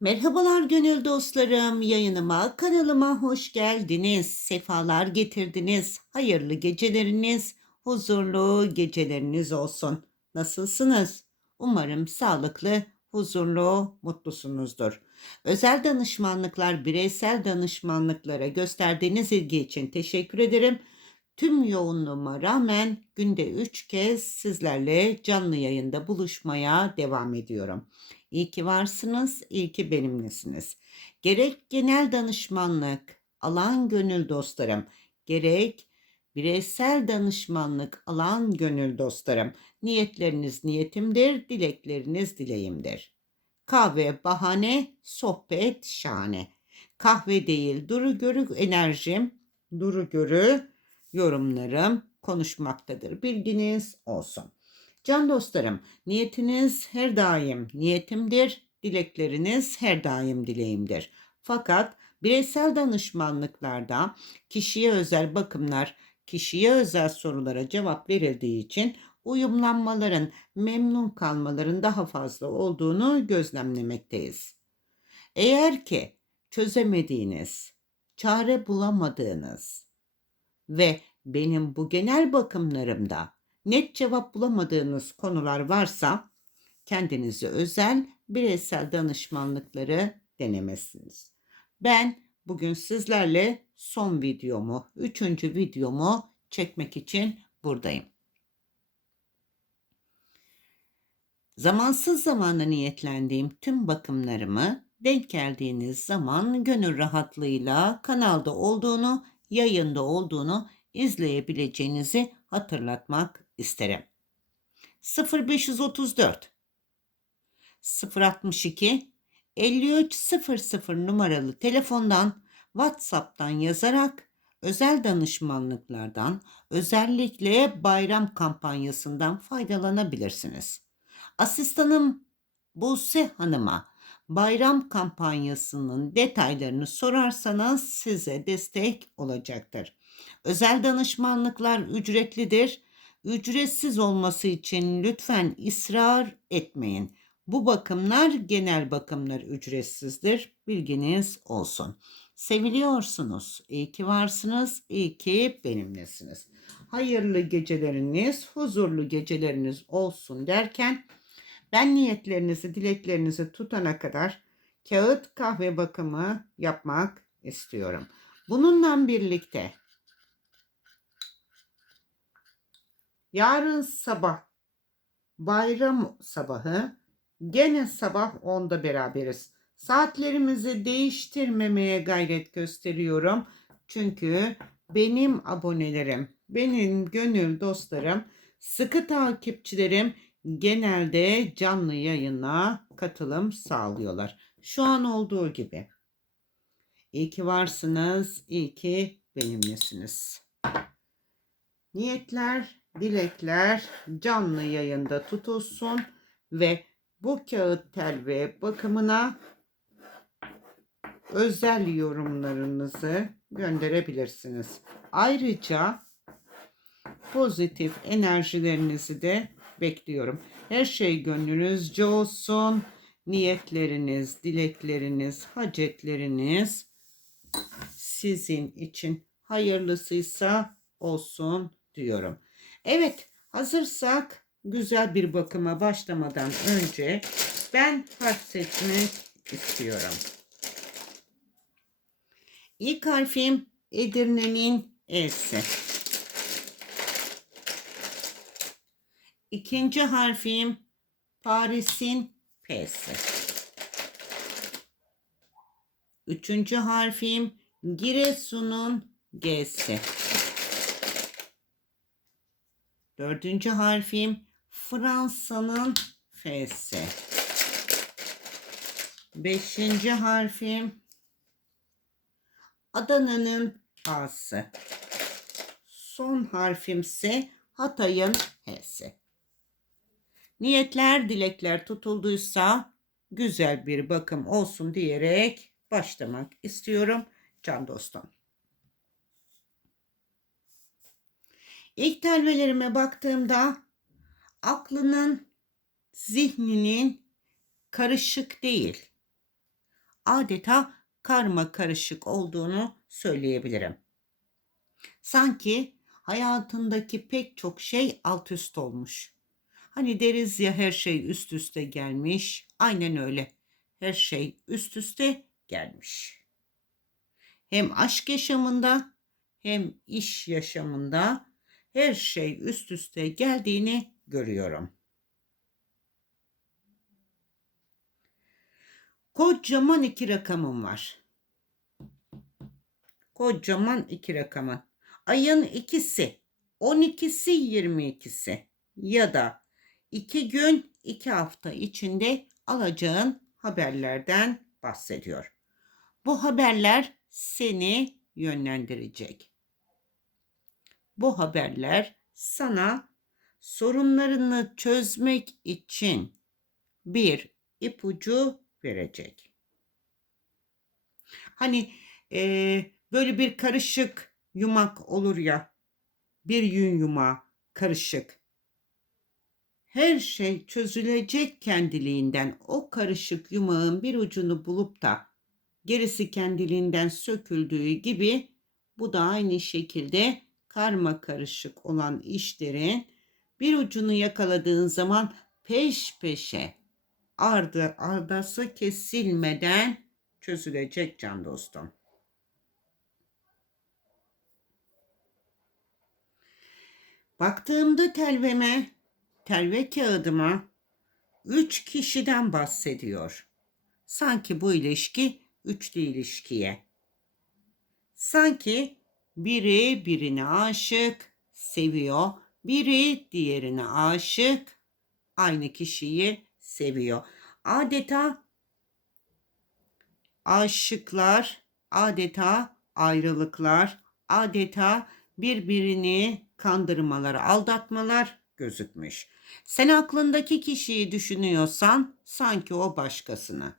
Merhabalar gönül dostlarım, yayınıma, kanalıma hoş geldiniz. Sefalar getirdiniz. Hayırlı geceleriniz, huzurlu geceleriniz olsun. Nasılsınız? Umarım sağlıklı, huzurlu, mutlusunuzdur. Özel danışmanlıklar, bireysel danışmanlıklara gösterdiğiniz ilgi için teşekkür ederim. Tüm yoğunluğuma rağmen günde 3 kez sizlerle canlı yayında buluşmaya devam ediyorum. İyi ki varsınız, iyi ki benimlesiniz. Gerek genel danışmanlık, alan gönül dostlarım, gerek bireysel danışmanlık, alan gönül dostlarım. Niyetleriniz niyetimdir, dilekleriniz dileğimdir. Kahve bahane, sohbet şahane. Kahve değil, duru görü enerjim, duru görü yorumlarım konuşmaktadır. Bilginiz olsun. Can dostlarım, niyetiniz her daim niyetimdir, dilekleriniz her daim dileğimdir. Fakat bireysel danışmanlıklarda kişiye özel bakımlar, kişiye özel sorulara cevap verildiği için uyumlanmaların, memnun kalmaların daha fazla olduğunu gözlemlemekteyiz. Eğer ki çözemediğiniz, çare bulamadığınız ve benim bu genel bakımlarımda net cevap bulamadığınız konular varsa kendinizi özel bireysel danışmanlıkları denemezsiniz. Ben bugün sizlerle son videomu, üçüncü videomu çekmek için buradayım. Zamansız zamana niyetlendiğim tüm bakımlarımı denk geldiğiniz zaman gönül rahatlığıyla kanalda olduğunu, yayında olduğunu izleyebileceğinizi hatırlatmak isterim. 0534 062 5300 numaralı telefondan WhatsApp'tan yazarak özel danışmanlıklardan, özellikle bayram kampanyasından faydalanabilirsiniz. Asistanım Buse Hanım'a bayram kampanyasının detaylarını sorarsanız size destek olacaktır. Özel danışmanlıklar ücretlidir. Ücretsiz olması için lütfen ısrar etmeyin. Bu bakımlar genel bakımlar ücretsizdir. Bilginiz olsun. Seviliyorsunuz. İyi ki varsınız. İyi ki benimlesiniz. Hayırlı geceleriniz, huzurlu geceleriniz olsun derken ben niyetlerinizi, dileklerinizi tutana kadar kağıt kahve bakımı yapmak istiyorum. Bununla birlikte Yarın sabah bayram sabahı gene sabah 10'da beraberiz. Saatlerimizi değiştirmemeye gayret gösteriyorum. Çünkü benim abonelerim, benim gönül dostlarım, sıkı takipçilerim genelde canlı yayına katılım sağlıyorlar. Şu an olduğu gibi. İyi ki varsınız, iyi ki benimlesiniz. Niyetler dilekler canlı yayında tutulsun ve bu kağıt telve bakımına özel yorumlarınızı gönderebilirsiniz. Ayrıca pozitif enerjilerinizi de bekliyorum. Her şey gönlünüzce olsun. Niyetleriniz, dilekleriniz, hacetleriniz sizin için hayırlısıysa olsun diyorum. Evet, hazırsak güzel bir bakıma başlamadan önce ben harf seçmek istiyorum. İlk harfim Edirne'nin E'si. İkinci harfim Paris'in P'si. Üçüncü harfim Giresun'un G'si. Dördüncü harfim Fransa'nın F'si. Beşinci harfim Adana'nın A'sı. Son harfimse Hatay'ın H'si. Niyetler, dilekler tutulduysa güzel bir bakım olsun diyerek başlamak istiyorum can dostum. İlk telvelerime baktığımda aklının, zihninin karışık değil. adeta karma karışık olduğunu söyleyebilirim. Sanki hayatındaki pek çok şey alt üst olmuş. Hani deriz ya her şey üst üste gelmiş. Aynen öyle. Her şey üst üste gelmiş. Hem aşk yaşamında hem iş yaşamında her şey üst üste geldiğini görüyorum. Kocaman iki rakamım var. Kocaman iki rakamın. Ayın ikisi, 12'si 22'si ya da iki gün iki hafta içinde alacağın haberlerden bahsediyor. Bu haberler seni yönlendirecek. Bu haberler sana sorunlarını çözmek için bir ipucu verecek. Hani e, böyle bir karışık yumak olur ya, bir yün yumağı karışık. Her şey çözülecek kendiliğinden. O karışık yumağın bir ucunu bulup da gerisi kendiliğinden söküldüğü gibi bu da aynı şekilde karma karışık olan işlerin bir ucunu yakaladığın zaman peş peşe ardı ardası kesilmeden çözülecek can dostum. Baktığımda telveme, telve kağıdıma üç kişiden bahsediyor. Sanki bu ilişki üçlü ilişkiye. Sanki biri birine aşık, seviyor, biri diğerine aşık, aynı kişiyi seviyor. Adeta aşıklar, adeta ayrılıklar, adeta birbirini kandırmalar, aldatmalar gözükmüş. Sen aklındaki kişiyi düşünüyorsan sanki o başkasını.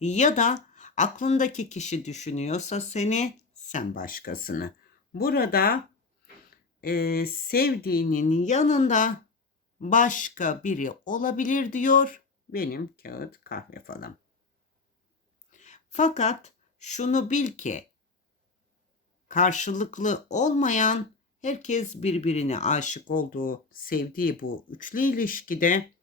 Ya da aklındaki kişi düşünüyorsa seni, sen başkasını. Burada e, sevdiğinin yanında başka biri olabilir diyor benim kağıt kahve falan. Fakat şunu bil ki karşılıklı olmayan herkes birbirine aşık olduğu, sevdiği bu üçlü ilişkide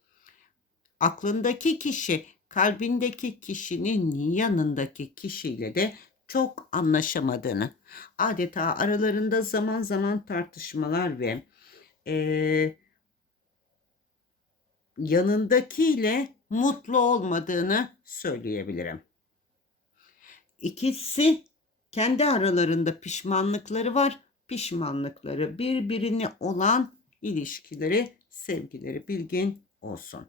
aklındaki kişi kalbindeki kişinin yanındaki kişiyle de çok anlaşamadığını, adeta aralarında zaman zaman tartışmalar ve e, yanındakiyle mutlu olmadığını söyleyebilirim. İkisi kendi aralarında pişmanlıkları var. Pişmanlıkları birbirine olan ilişkileri, sevgileri bilgin olsun.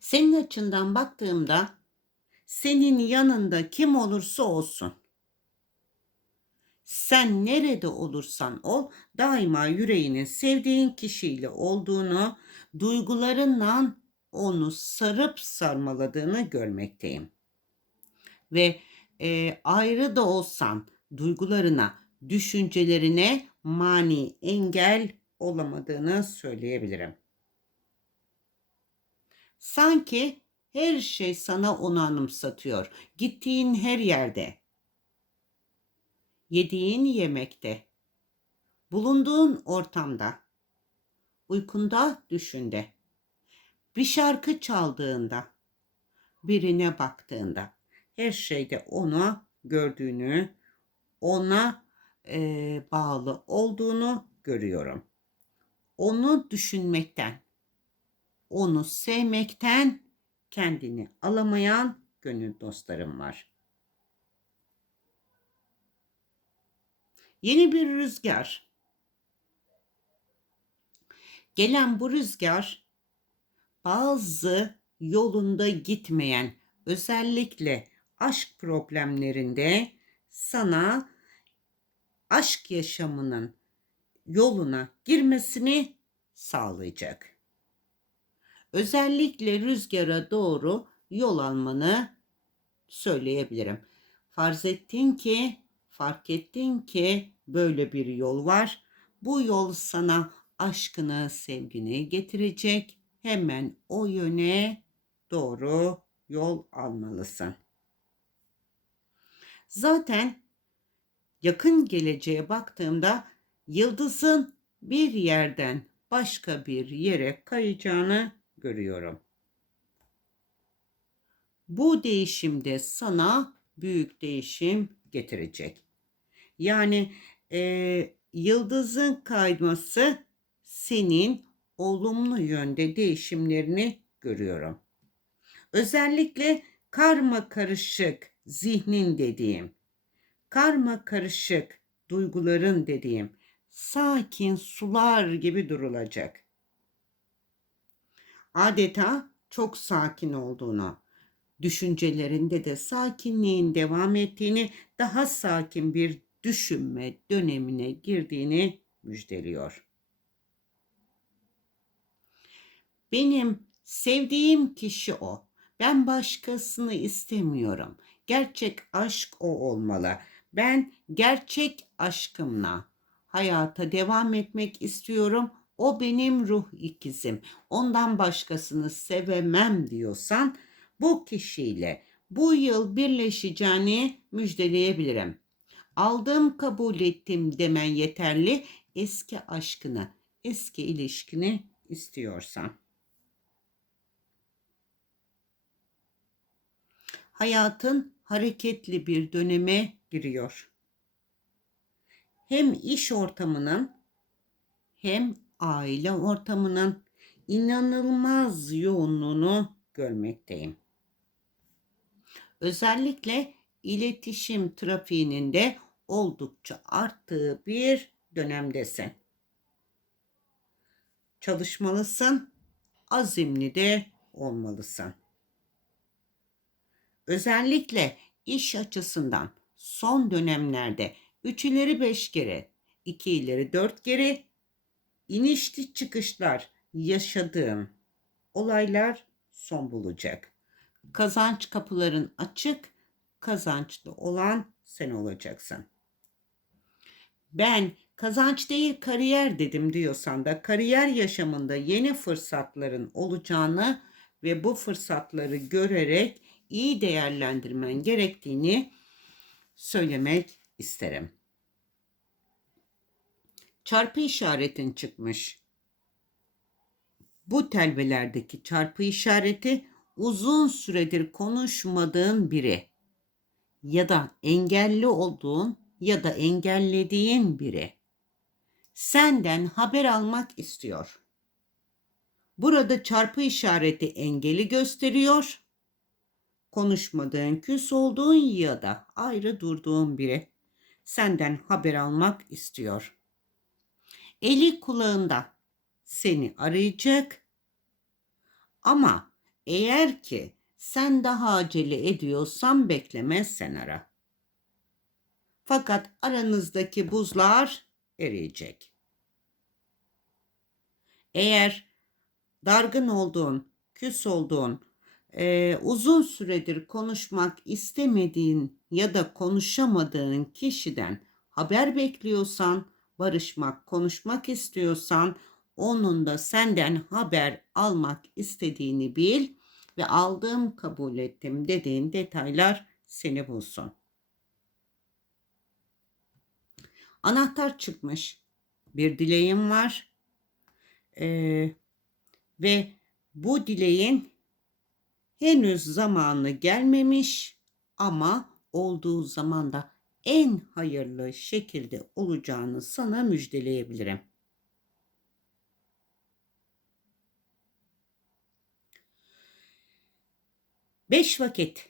Senin açından baktığımda senin yanında kim olursa olsun sen nerede olursan ol daima yüreğinin sevdiğin kişiyle olduğunu, duygularından onu sarıp sarmaladığını görmekteyim. Ve e, ayrı da olsan duygularına, düşüncelerine mani, engel olamadığını söyleyebilirim. Sanki her şey sana onu anımsatıyor. Gittiğin her yerde. Yediğin yemekte, bulunduğun ortamda, uykunda, düşünde, bir şarkı çaldığında, birine baktığında, her şeyde onu gördüğünü, ona e, bağlı olduğunu görüyorum. Onu düşünmekten, onu sevmekten kendini alamayan gönül dostlarım var. Yeni bir rüzgar. Gelen bu rüzgar bazı yolunda gitmeyen özellikle aşk problemlerinde sana aşk yaşamının yoluna girmesini sağlayacak. Özellikle rüzgara doğru yol almanı söyleyebilirim. Farz ettin ki fark ettin ki böyle bir yol var. Bu yol sana aşkını, sevgini getirecek. Hemen o yöne doğru yol almalısın. Zaten yakın geleceğe baktığımda yıldızın bir yerden başka bir yere kayacağını görüyorum. Bu değişimde sana büyük değişim getirecek. Yani e, yıldızın kayması senin olumlu yönde değişimlerini görüyorum. Özellikle karma karışık zihnin dediğim, karma karışık duyguların dediğim sakin sular gibi durulacak. Adeta çok sakin olduğunu, düşüncelerinde de sakinliğin devam ettiğini, daha sakin bir düşünme dönemine girdiğini müjdeliyor. Benim sevdiğim kişi o. Ben başkasını istemiyorum. Gerçek aşk o olmalı. Ben gerçek aşkımla hayata devam etmek istiyorum. O benim ruh ikizim. Ondan başkasını sevemem diyorsan bu kişiyle bu yıl birleşeceğini müjdeleyebilirim. Aldım kabul ettim demen yeterli. Eski aşkını, eski ilişkini istiyorsan. Hayatın hareketli bir döneme giriyor. Hem iş ortamının hem aile ortamının inanılmaz yoğunluğunu görmekteyim. Özellikle iletişim trafiğinin de oldukça arttığı bir dönemdesin. Çalışmalısın, azimli de olmalısın. Özellikle iş açısından son dönemlerde üç ileri beş geri, iki ileri dört geri, inişli çıkışlar yaşadığım olaylar son bulacak. Kazanç kapıların açık, kazançlı olan sen olacaksın. Ben kazanç değil kariyer dedim diyorsan da kariyer yaşamında yeni fırsatların olacağını ve bu fırsatları görerek iyi değerlendirmen gerektiğini söylemek isterim. Çarpı işaretin çıkmış. Bu telvelerdeki çarpı işareti uzun süredir konuşmadığın biri ya da engelli olduğun ya da engellediğin biri senden haber almak istiyor. Burada çarpı işareti engeli gösteriyor. Konuşmadığın, küs olduğun ya da ayrı durduğun biri senden haber almak istiyor. Eli kulağında seni arayacak ama eğer ki sen daha acele ediyorsan bekleme sen ara. Fakat aranızdaki buzlar eriyecek. Eğer dargın olduğun, küs olduğun, e, uzun süredir konuşmak istemediğin ya da konuşamadığın kişiden haber bekliyorsan, barışmak, konuşmak istiyorsan onun da senden haber almak istediğini bil ve aldığım kabul ettim dediğin detaylar seni bulsun. Anahtar çıkmış. Bir dileğim var. Ee, ve bu dileğin henüz zamanı gelmemiş ama olduğu zaman da en hayırlı şekilde olacağını sana müjdeleyebilirim. Beş vakit.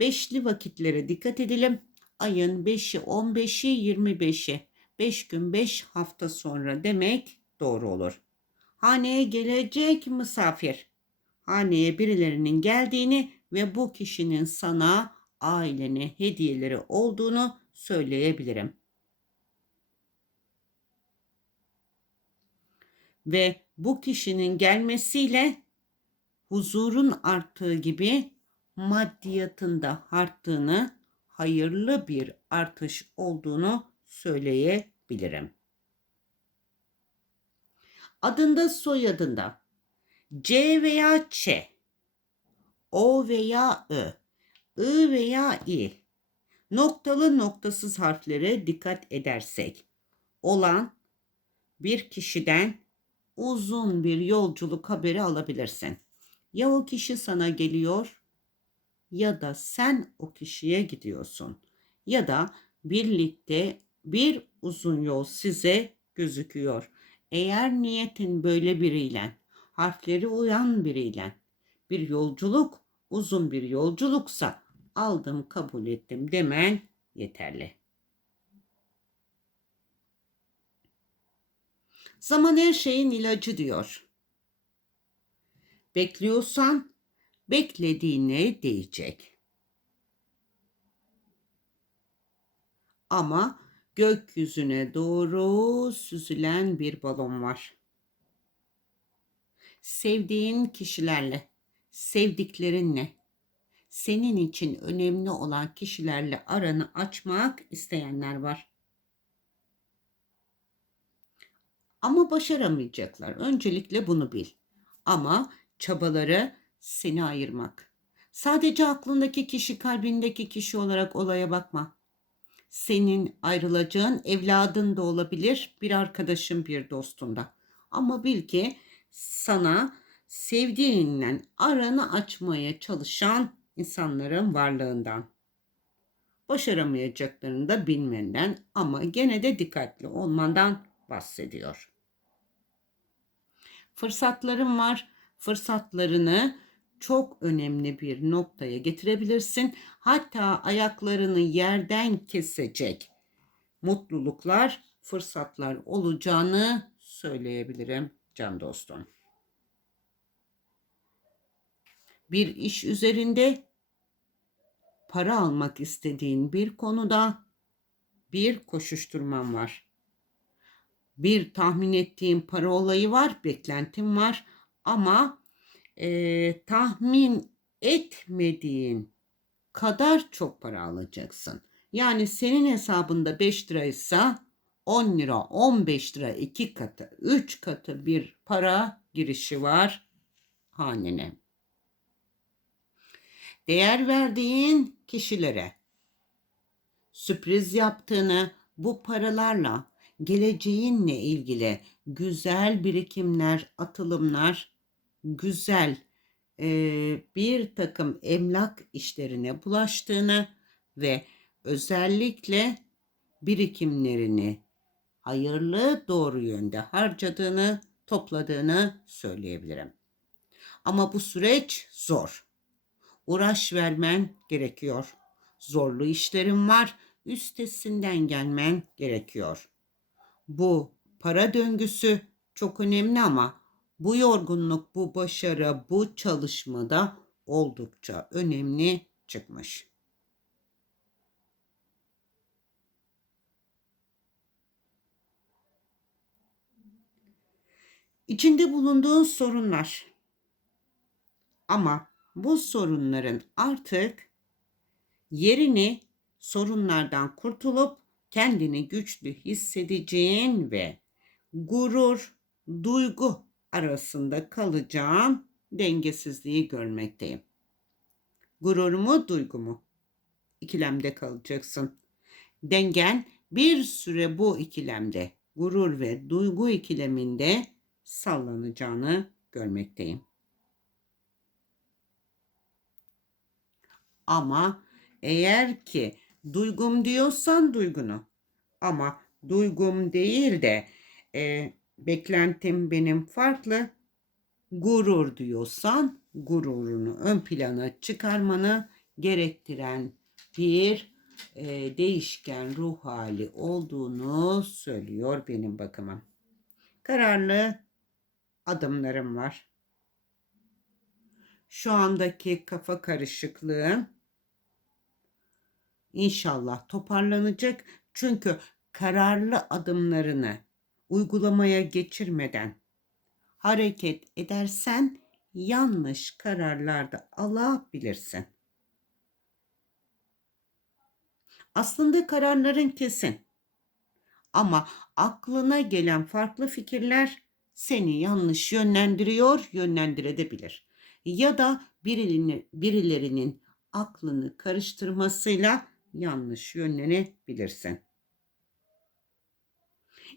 Beşli vakitlere dikkat edelim. Ayın 5'i, 15'i, 25'i. 5 gün 5 hafta sonra demek doğru olur. Haneye gelecek misafir. Haneye birilerinin geldiğini ve bu kişinin sana ailene hediyeleri olduğunu söyleyebilirim. Ve bu kişinin gelmesiyle huzurun arttığı gibi maddiyatında arttığını, hayırlı bir artış olduğunu söyleyebilirim. Adında soyadında C veya Ç O veya I, I veya İ. Noktalı noktasız harflere dikkat edersek olan bir kişiden uzun bir yolculuk haberi alabilirsin. Ya o kişi sana geliyor ya da sen o kişiye gidiyorsun. Ya da birlikte bir uzun yol size gözüküyor. Eğer niyetin böyle biriyle, harfleri uyan biriyle bir yolculuk, uzun bir yolculuksa aldım kabul ettim demen yeterli. Zaman her şeyin ilacı diyor. Bekliyorsan beklediğine değecek. Ama gökyüzüne doğru süzülen bir balon var. Sevdiğin kişilerle, sevdiklerinle, senin için önemli olan kişilerle aranı açmak isteyenler var. Ama başaramayacaklar. Öncelikle bunu bil. Ama çabaları seni ayırmak. Sadece aklındaki kişi kalbindeki kişi olarak olaya bakma. Senin ayrılacağın evladın da olabilir, bir arkadaşın, bir dostun da. Ama bil ki sana sevdiğinden aranı açmaya çalışan insanların varlığından. Başaramayacaklarını da bilmenden ama gene de dikkatli olmandan bahsediyor. Fırsatların var. Fırsatlarını çok önemli bir noktaya getirebilirsin. Hatta ayaklarını yerden kesecek mutluluklar, fırsatlar olacağını söyleyebilirim can dostum. Bir iş üzerinde para almak istediğin bir konuda bir koşuşturman var. Bir tahmin ettiğin para olayı var, beklentin var ama e, tahmin etmediğin kadar çok para alacaksın. Yani senin hesabında 5 liraysa 10 lira, 15 lira, 2 katı, 3 katı bir para girişi var hanene. Değer verdiğin kişilere sürpriz yaptığını bu paralarla geleceğinle ilgili güzel birikimler, atılımlar güzel e, bir takım emlak işlerine bulaştığını ve özellikle birikimlerini hayırlı doğru yönde harcadığını, topladığını söyleyebilirim. Ama bu süreç zor. Uğraş vermen gerekiyor. Zorlu işlerin var, üstesinden gelmen gerekiyor. Bu para döngüsü çok önemli ama bu yorgunluk, bu başarı, bu çalışmada oldukça önemli çıkmış. İçinde bulunduğun sorunlar. Ama bu sorunların artık yerini sorunlardan kurtulup kendini güçlü hissedeceğin ve gurur, duygu arasında kalacağım dengesizliği görmekteyim. Gurur mu, duygu mu? İkilemde kalacaksın. Dengen bir süre bu ikilemde, gurur ve duygu ikileminde sallanacağını görmekteyim. Ama eğer ki duygum diyorsan duygunu ama duygum değil de e, beklentim benim farklı. Gurur diyorsan gururunu ön plana çıkarmanı gerektiren bir e, değişken ruh hali olduğunu söylüyor benim bakımım. Kararlı adımlarım var. Şu andaki kafa karışıklığın inşallah toparlanacak. Çünkü kararlı adımlarını uygulamaya geçirmeden hareket edersen yanlış kararlarda alabilirsin. Aslında kararların kesin. Ama aklına gelen farklı fikirler seni yanlış yönlendiriyor, yönlendirebilir. ya da birilerini, birilerinin aklını karıştırmasıyla yanlış yönlenebilirsin.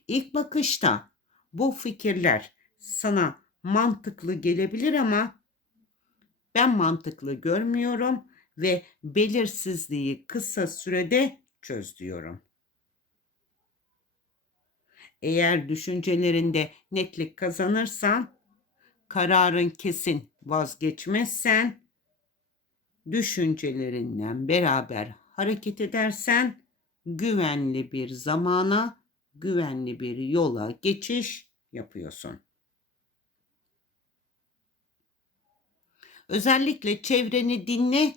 İlk bakışta bu fikirler sana mantıklı gelebilir ama ben mantıklı görmüyorum ve belirsizliği kısa sürede çöz diyorum. Eğer düşüncelerinde netlik kazanırsan, kararın kesin vazgeçmezsen, düşüncelerinden beraber hareket edersen güvenli bir zamana, güvenli bir yola geçiş yapıyorsun. Özellikle çevreni dinle,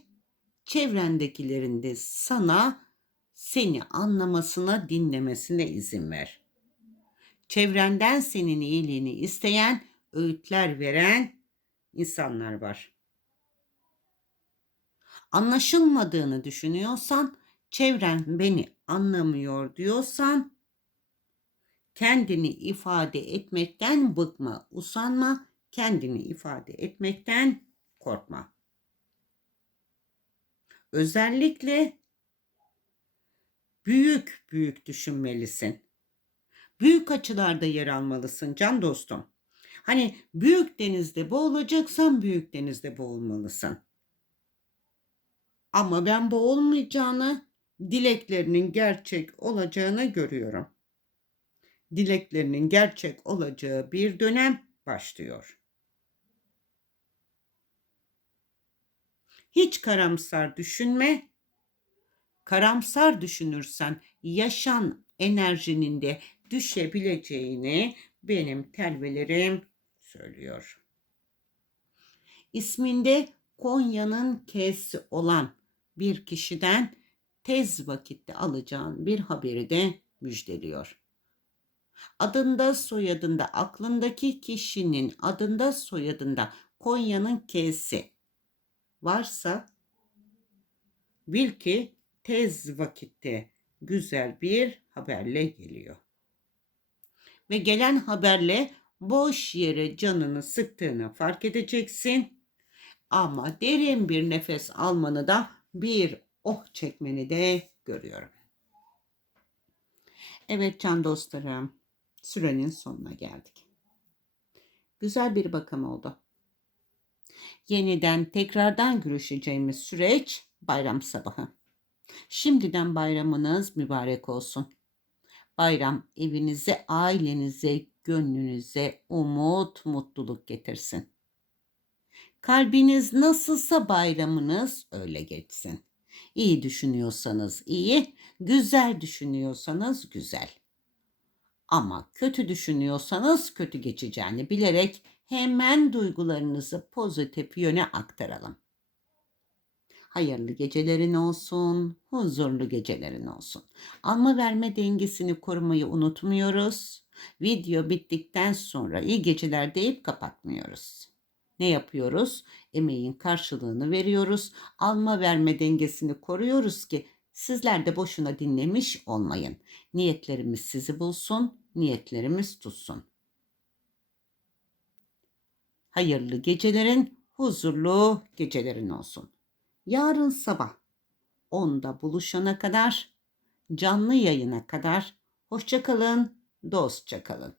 çevrendekilerin de sana seni anlamasına, dinlemesine izin ver. Çevrenden senin iyiliğini isteyen, öğütler veren insanlar var. Anlaşılmadığını düşünüyorsan, çevren beni anlamıyor diyorsan, kendini ifade etmekten bıkma, usanma, kendini ifade etmekten korkma. Özellikle büyük büyük düşünmelisin. Büyük açılarda yer almalısın can dostum. Hani büyük denizde boğulacaksan büyük denizde boğulmalısın. Ama ben boğulmayacağını, dileklerinin gerçek olacağını görüyorum. Dileklerinin gerçek olacağı bir dönem başlıyor. Hiç karamsar düşünme. Karamsar düşünürsen yaşam enerjinin de düşebileceğini benim telvelerim söylüyor. İsminde Konya'nın K'si olan bir kişiden tez vakitte alacağın bir haberi de müjdeliyor. Adında soyadında aklındaki kişinin adında soyadında Konya'nın K'si varsa bil ki tez vakitte güzel bir haberle geliyor. Ve gelen haberle boş yere canını sıktığını fark edeceksin. Ama derin bir nefes almanı da bir oh çekmeni de görüyorum. Evet can dostlarım, sürenin sonuna geldik. Güzel bir bakım oldu. Yeniden tekrardan görüşeceğimiz süreç bayram sabahı. Şimdiden bayramınız mübarek olsun. Bayram evinize, ailenize, gönlünüze umut, mutluluk getirsin. Kalbiniz nasılsa bayramınız öyle geçsin. İyi düşünüyorsanız iyi, güzel düşünüyorsanız güzel. Ama kötü düşünüyorsanız kötü geçeceğini bilerek hemen duygularınızı pozitif yöne aktaralım. Hayırlı gecelerin olsun, huzurlu gecelerin olsun. Alma verme dengesini korumayı unutmuyoruz. Video bittikten sonra iyi geceler deyip kapatmıyoruz. Ne yapıyoruz? Emeğin karşılığını veriyoruz. Alma verme dengesini koruyoruz ki sizler de boşuna dinlemiş olmayın. Niyetlerimiz sizi bulsun, niyetlerimiz tutsun. Hayırlı gecelerin, huzurlu gecelerin olsun. Yarın sabah 10'da buluşana kadar, canlı yayına kadar hoşça kalın, dostça kalın.